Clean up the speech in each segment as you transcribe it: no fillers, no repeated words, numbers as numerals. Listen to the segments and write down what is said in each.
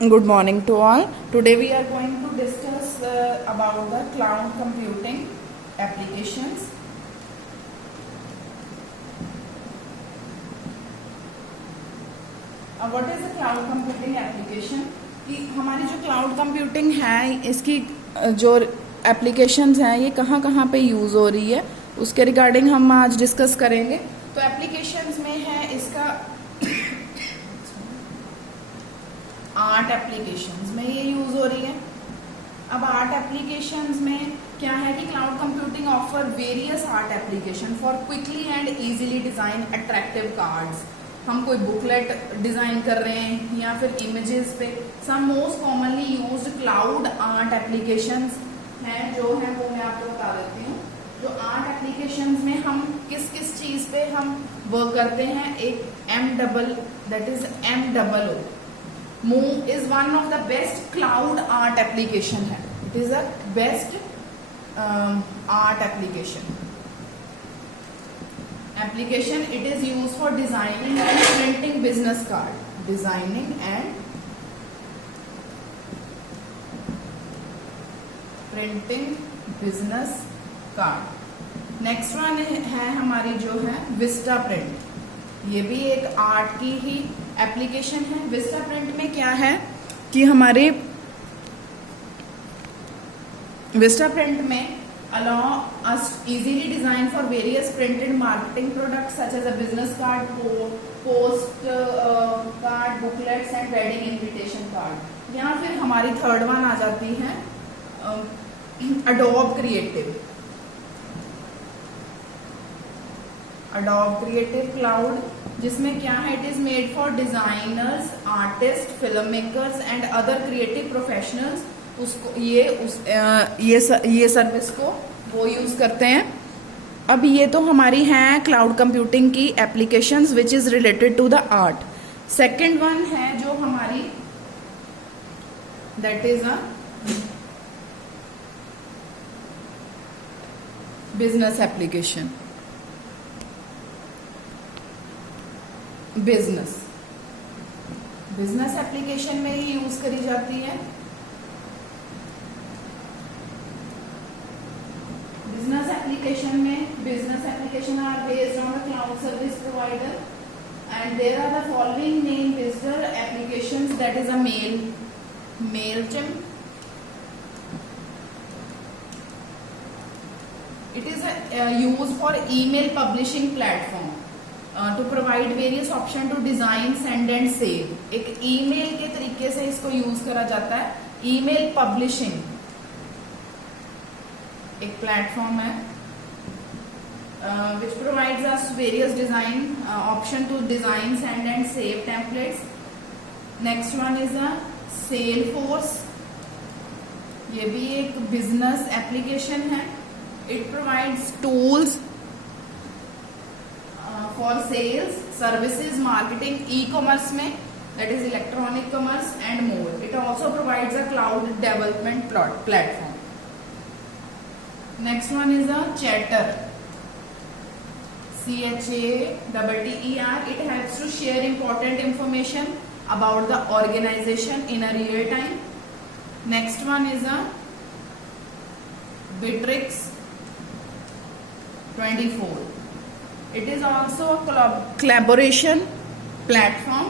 Good morning to all. Today we are going to discuss about the cloud computing applications. What is a cloud computing application? कि हमारी जो cloud computing है इसकी जो applications हैं ये कहाँ कहाँ पे यूज़ हो रही है उसके रिगार्डिंग हम आज डिस्कस करेंगे. तो applications में है इसका आर्ट एप्लीकेशंस में ये यूज हो रही है. अब आर्ट एप्लीकेशंस में क्या है कि cloud computing offer various art application for quickly and easily design attractive cards. हम कोई बुकलेट डिजाइन कर रहे हैं या फिर इमेजेस पे. Some most commonly used cloud art applications हैं जो है वो मैं आपको बता देती हूँ. जो आर्ट एप्लीकेशंस में हम किस किस चीज पे हम वर्क करते हैं. एक M-O Move is one of the best cloud art application है. It is a best art application. It is used for designing and printing business card. Designing and printing business card. Next one है हमारी जो है Vista Print. ये भी एक art की ही application है. विस्टा प्रिंट में क्या है कि हमारे विस्टा प्रिंट में allow us easily design for various printed marketing products such as a business card, post card, booklets and wedding invitation card. यहाँ फिर हमारी थर्ड वन आ जाती है Adobe Creative Cloud, जिसमें क्या है it is made for designers, artist, film makers and other creative professionals. उसको ये सर्विस को वो यूज करते हैं. अब ये तो हमारी हैं क्लाउड कंप्यूटिंग की applications which is related to the art. Second one है जो हमारी that is a business application. Business application में ही यूज करी जाती है. Business application are based on the cloud service provider and there are the following name based applications. That is a Mailchimp. It is used for email publishing platform. To provide various option to design, send and save. एक email के तरीके से इसको use करा जाता है. Email publishing एक platform है which provides us various design option to design, send and save templates. Next one is a Salesforce. ये भी एक बिजनेस एप्लीकेशन है. It provides tools for sales, services, marketing, e-commerce में that is electronic commerce and more. It also provides a cloud development platform. Next one is a Chatter. CHATTER. It helps to share important information about the organization in a real time. Next one is a Bittrex 24. It is also a collaboration platform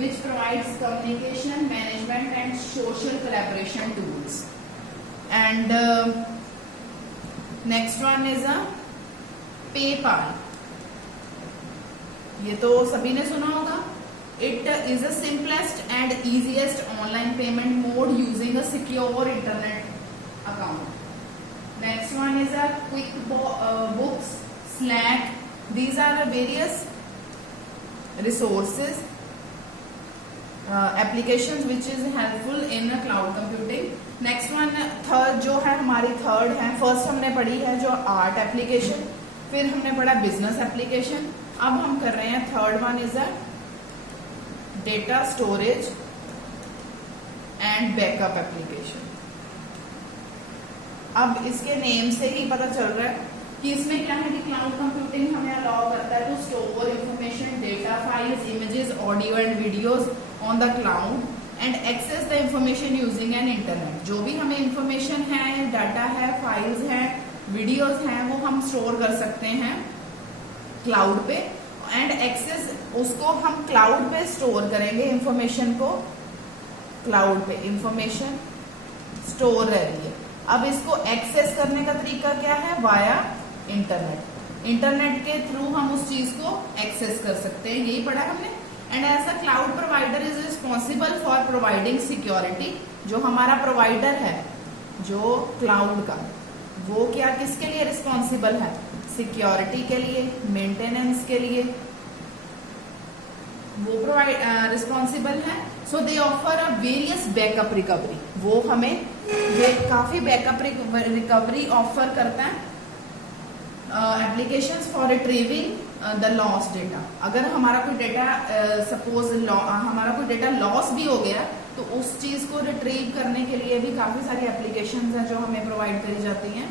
which provides communication, management and social collaboration tools. And next one is a PayPal. ये तो सभी ने सुना होगा. It is the simplest and easiest online payment mode using a secure internet account. Next one is a QuickBooks, Slack. These are the various resources, applications which is helpful in cloud computing. Next one third जो है हमारी third है. First हमने पढ़ी है जो art application, फिर हमने पढ़ा बिजनेस एप्लीकेशन. अब हम कर रहे हैं third one is a data storage and backup application. अब इसके नेम से ही पता चल रहा है कि इसमें क्या है कि क्लाउड कंप्यूटिंग हमें अलाउ करता है to store information, data files, images, audio and videos on the cloud and access the information using an internet. जो भी हमें इंफॉर्मेशन है, डाटा है, फाइल्स हैं, वीडियोस हैं, वो हम स्टोर कर सकते हैं क्लाउड पे। एंड एक्सेस, उसको हम क्लाउड पे स्टोर करेंगे इंफॉर्मेशन को, क्लाउड पे इंफॉर्मेशन स्टोर रह रही है। अब इसको एक्सेस करने का तरीका क्या है? Via internet. इंटरनेट के थ्रू हम उस चीज को एक्सेस कर सकते हैं, यही पढ़ा हमने। And as a cloud provider is responsible for providing security. जो हमारा प्रोवाइडर है जो क्लाउड का, वो क्या किसके लिए रिस्पॉन्सिबल है? सिक्योरिटी के लिए, मेंटेनेंस के लिए वो रिस्पॉन्सिबल है। So they offer a various backup recovery. वो हमें काफी बैकअप रिकवरी ऑफर करता है। Applications for retrieving the loss data. अगर हमारा कोई डेटा सपोज हमारा कोई डेटा लॉस भी हो गया, तो उस चीज को रिट्रीव करने के लिए भी काफी सारी एप्लीकेशंस हैं जो हमें प्रोवाइड करी जाती हैं।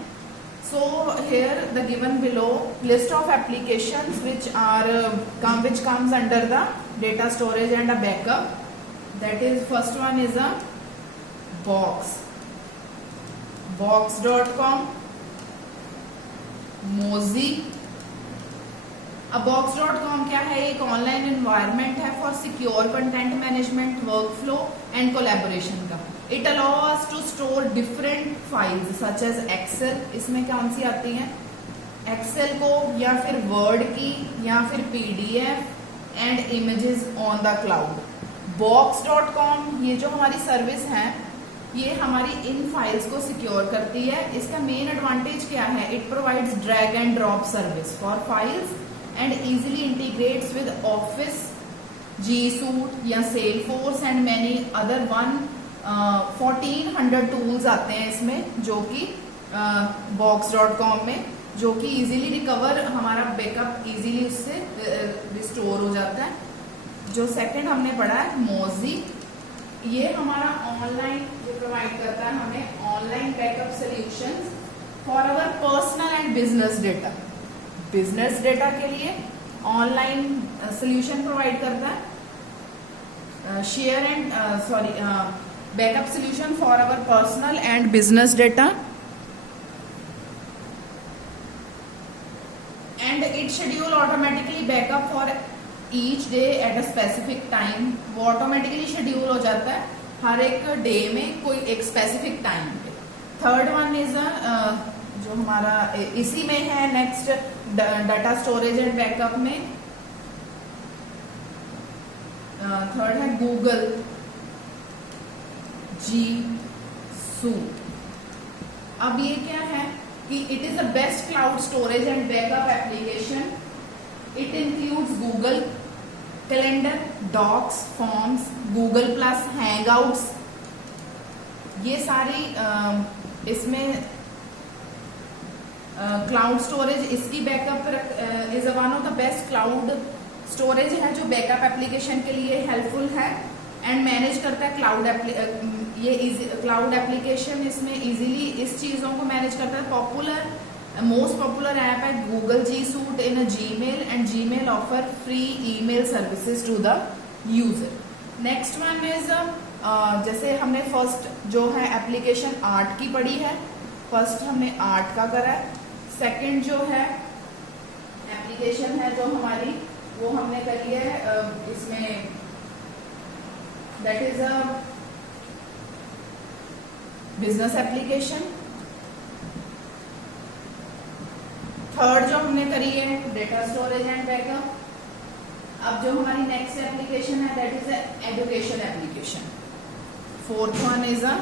So here the given below list of applications which comes under the data storage and a backup. That is, first one is a box.com, Mozy। अब box.com क्या है? एक ऑनलाइन एनवायरनमेंट है for secure content management, workflow and collaboration का। It allow us to store different files such as Excel. इसमें कौन सी आती हैं? एक्सेल को, या फिर वर्ड की, या फिर PDF and images on the cloud. box.com ये जो हमारी सर्विस है, ये हमारी इन फाइल्स को सिक्योर करती है। इसका मेन एडवांटेज क्या है? It provides drag and drop service for files and easily integrates with office, G suite या Salesforce and many other 1400 tools आते हैं इसमें, जो कि box.com में, जो कि इजीली रिकवर, हमारा बैकअप इजीली उससे रिस्टोर हो जाता है। जो सेकंड हमने पढ़ा है मोजी, ये हमारा ऑनलाइन जो प्रोवाइड करता है हमें online backup solutions for our personal and business data. Business data के लिए ऑनलाइन सॉल्यूशन प्रोवाइड करता है। Backup solution for our personal and business data, and it schedule automatically backup for each day at a specific time। वो automatically schedule हो जाता है हर एक डे में, कोई एक स्पेसिफिक टाइम पे। थर्ड वन इज जो हमारा इसी में है next, data storage and backup में थर्ड है गूगल जी सूट। अब ये क्या है कि it is the best cloud storage and backup application. It includes Google calendar, docs, forms, Google plus, hangouts. ये सारी इसमें क्लाउड स्टोरेज, इसकी backup is one of the best cloud storage है जो बैकअप एप्लीकेशन के लिए हेल्पफुल है and manage करता है क्लाउड ये क्लाउड एप्लीकेशन इसमें इजीली इस चीजों को मैनेज करता है। मोस्ट पॉपुलर ऐप है Google G suite in Gmail and Gmail offer free email services to the user. Next one is जैसे हमने फर्स्ट जो है एप्लीकेशन आर्ट की पढ़ी है, फर्स्ट हमने आर्ट का करा है। सेकंड जो है एप्लीकेशन है जो हमारी, वो हमने करी है इसमें, that is a business application. Third जो हमने करी है डेटा स्टोरेज एंड बैकअप। अब जो हमारी नेक्स्ट एप्लीकेशन है that is education application. Fourth one is a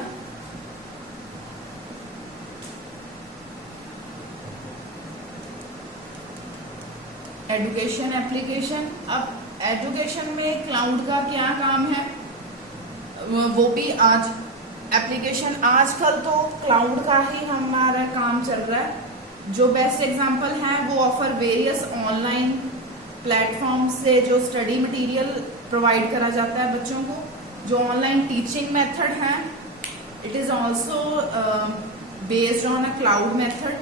education application. अब एजुकेशन में क्लाउड का क्या काम है, वो भी आज एप्लीकेशन, आजकल तो क्लाउड का ही हमारा काम चल रहा है। जो बेस्ट एग्जांपल है वो ऑफर वेरियस ऑनलाइन प्लेटफॉर्म से जो स्टडी मटेरियल प्रोवाइड करा जाता है बच्चों को। जो ऑनलाइन टीचिंग मेथड है it is also based on a cloud method.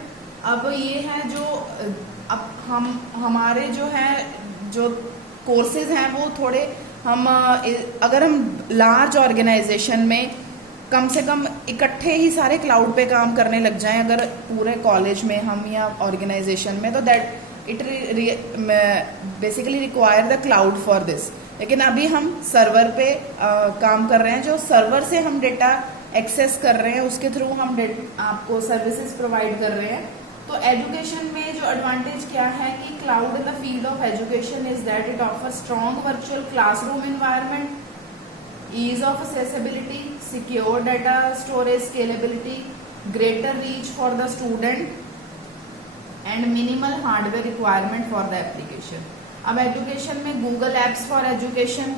अब ये है जो अब हमारे जो है जो कोर्सेज हैं वो थोड़े अगर हम लार्ज ऑर्गेनाइजेशन में कम से कम इकट्ठे ही सारे क्लाउड पे काम करने लग जाएं, अगर पूरे कॉलेज में हम या ऑर्गेनाइजेशन में, तो that it basically require the cloud for this. लेकिन अभी हम सर्वर पे काम कर रहे हैं, जो सर्वर से हम डेटा एक्सेस कर रहे हैं, उसके थ्रू हम आपको सर्विसेज प्रोवाइड कर रहे हैं। तो एजुकेशन में जो एडवांटेज क्या है कि cloud in the field of education is that it offer strong virtual classroom environment, ease of accessibility, secure data storage scalability, greater reach for the student and minimal hardware requirement for the application। अब education में Google apps for education,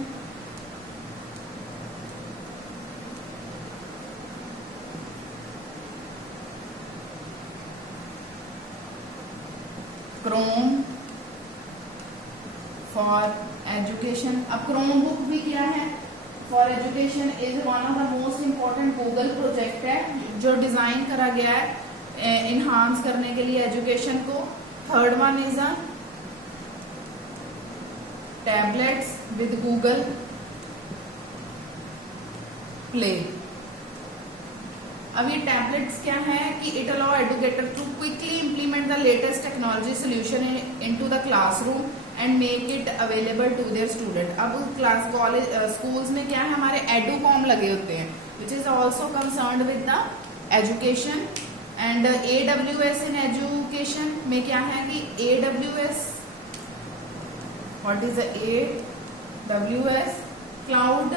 Chrome for education. अब Chrome book भी क्या है for education, is one of the most important Google project है, जो design करा गया है इनहांस करने के लिए एजुकेशन को। Third one is a tablets with Google play. अब ये टैबलेट्स क्या है कि it allow educator to quickly implement the latest technology solution into the classroom and make it available to their student. अब क्लास कॉलेज स्कूल्स में क्या है, हमारे एडुकॉम लगे होते हैं, which is also concerned with the education. And AWS in education में क्या है कि AWS, what is the AWS cloud,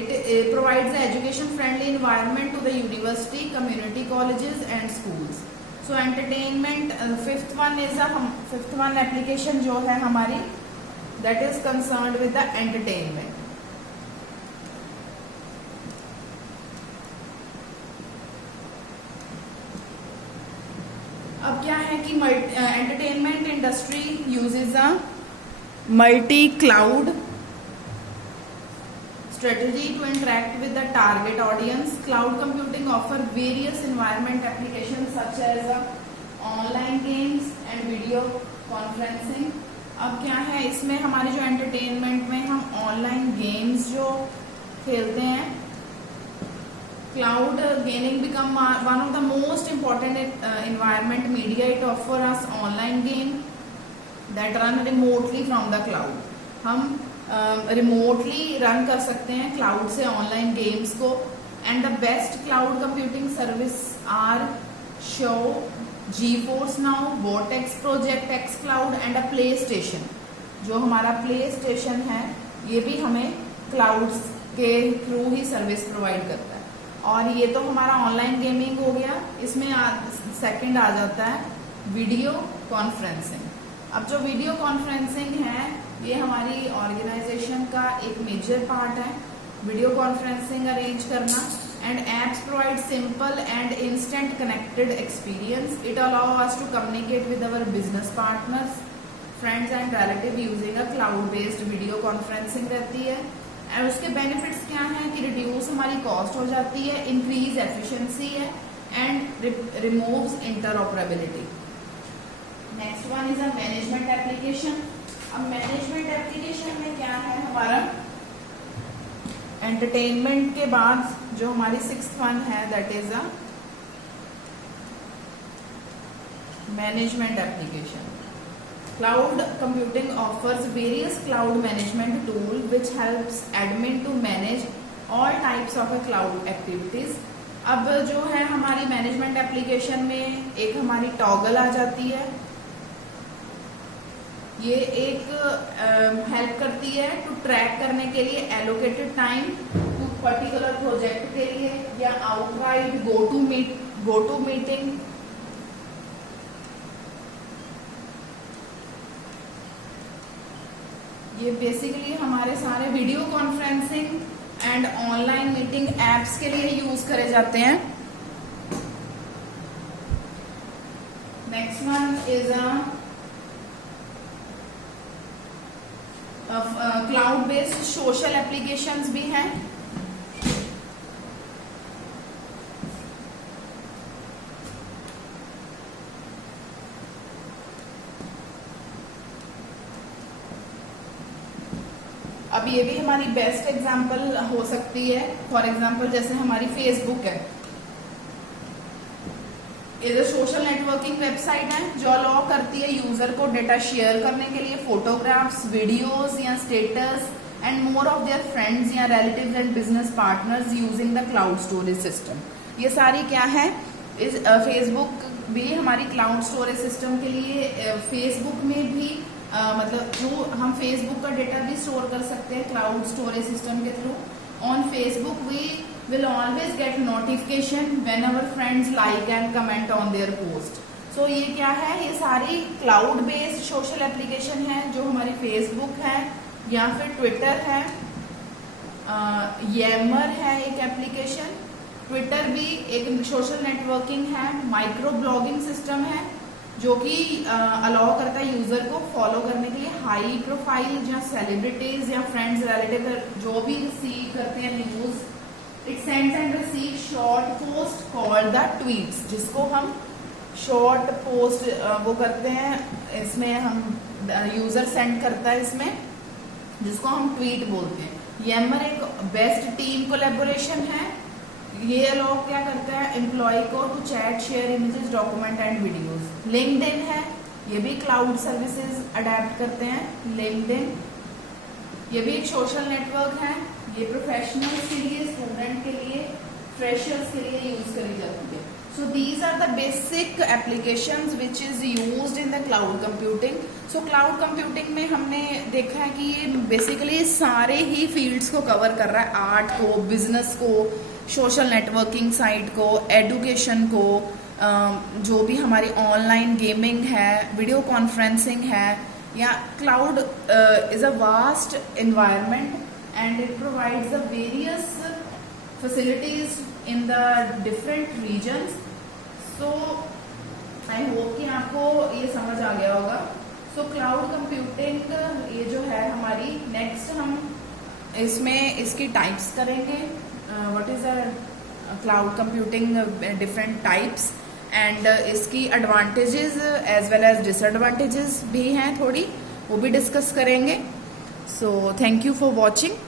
it provides the education friendly environment to the university, community colleges and schools. So entertainment, fifth one application जो है हमारी, that is concerned with the entertainment। अब क्या है कि entertainment industry uses a multi cloud strategy to interact with the target audience। Cloud computing offer various environment applications such as online games and video conferencing। अब क्या है इसमें हमारे जो एंटरटेनमेंट में हम ऑनलाइन गेम्स जो खेलते हैं, cloud gaming become one of the most important environment media। it offer us online game that run remotely from the cloud। हम रिमोटली रन कर सकते हैं क्लाउड से ऑनलाइन गेम्स को। And the best cloud computing service are show, GeForce now, Vortex project, X cloud and a PlayStation. जो हमारा play station है ये भी हमें क्लाउड के थ्रू ही सर्विस प्रोवाइड करता है। और ये तो हमारा ऑनलाइन गेमिंग हो गया। इसमें सेकंड आ जाता है वीडियो कॉन्फ्रेंसिंग। अब जो वीडियो कॉन्फ्रेंसिंग है ये हमारी ऑर्गेनाइजेशन का एक मेजर पार्ट है, वीडियो कॉन्फ्रेंसिंग अरेंज करना। And apps provide simple and instant connected experience. It allow us to communicate with our business partners, friends and relative using a cloud based video conferencing रहती है। And उसके benefits क्या हैं कि reduce हमारी cost हो जाती है, इंक्रीज एफिशिएंसी है and removes interoperability. Next one is a management application. अब मैनेजमेंट एप्लीकेशन में क्या है हमारा, एंटरटेनमेंट के बाद जो हमारी सिक्स्थ वन है that is a management application. Cloud computing offers various cloud management tool which helps admin to manage all types of cloud activities. अब जो है हमारी मैनेजमेंट एप्लीकेशन में एक हमारी टॉगल आ जाती है, ये एक हेल्प करती है टू ट्रैक करने के लिए allocated time to particular project के लिए या आउटराइट गो टू मीटिंग। ये बेसिकली हमारे सारे video conferencing and online meeting apps के लिए यूज करे जाते हैं। Next one is cloud based social applications भी हैं। अब अब ये भी हमारी बेस्ट एग्जांपल हो सकती है। फॉर एग्जांपल जैसे हमारी फेसबुक है, ये सोशल नेटवर्किंग वेबसाइट है जो अलाउ करती है यूजर को डेटा शेयर करने के लिए फोटोग्राफ्स, वीडियोस या status and more of their friends या relatives and business partners using the cloud storage system. ये सारी क्या है, इस फेसबुक भी हमारी क्लाउड स्टोरेज सिस्टम के लिए, फेसबुक में भी मतलब जो हम फेसबुक का डेटा भी स्टोर कर सकते हैं क्लाउड स्टोरेज सिस्टम के through. On Facebook we will always get notification whenever friends like and comment on their post। so ये क्या है, ये सारी क्लाउड बेस्ड सोशल एप्लीकेशन है जो हमारी फेसबुक है या फिर ट्विटर है, येमर है एक एप्लीकेशन, ट्विटर भी एक सोशल नेटवर्किंग है, माइक्रो ब्लॉगिंग सिस्टम है जो कि अलाउ करता है यूजर को फॉलो करने के लिए हाई प्रोफाइल या सेलिब्रिटीज या फ्रेंड्स रिलेटिव जो भी रिसीव करते हैं news. It sends and receive short post called the tweets, जिसको हम शॉर्ट पोस्ट वो करते हैं, इसमें हम यूजर सेंड करता है इसमें, जिसको हम ट्वीट बोलते हैं। येमर एक बेस्ट टीम कोलैबोरेशन है, ये लोग क्या करता है एम्प्लॉय को to chat, share images, document and videos. LinkedIn है, ये भी क्लाउड सर्विसेज अडेप्ट करते हैं। लिंक्डइन ये भी एक सोशल नेटवर्क है, ये प्रोफेशनल्स के लिए, स्टूडेंट के लिए, फ्रेशर्स के लिए यूज करी जाती है। So these are the basic applications which is used in the cloud computing. So cloud computing में हमने देखा है कि ये बेसिकली सारे ही फील्ड्स को कवर कर रहा है, आर्ट को, बिजनेस को, सोशल नेटवर्किंग साइट को, एडुकेशन को, जो भी हमारी ऑनलाइन गेमिंग है, वीडियो कॉन्फ्रेंसिंग है, या cloud is a vast environment and it provides the various facilities in the different regions। so I hope कि आपको ये समझ आ गया होगा। so cloud computing ये जो है हमारी नेक्स्ट हम इसमें इसकी टाइप्स करेंगे, what is a cloud computing different types and इसकी advantages as well as disadvantages भी हैं, थोड़ी वो भी डिस्कस करेंगे। so thank you for watching।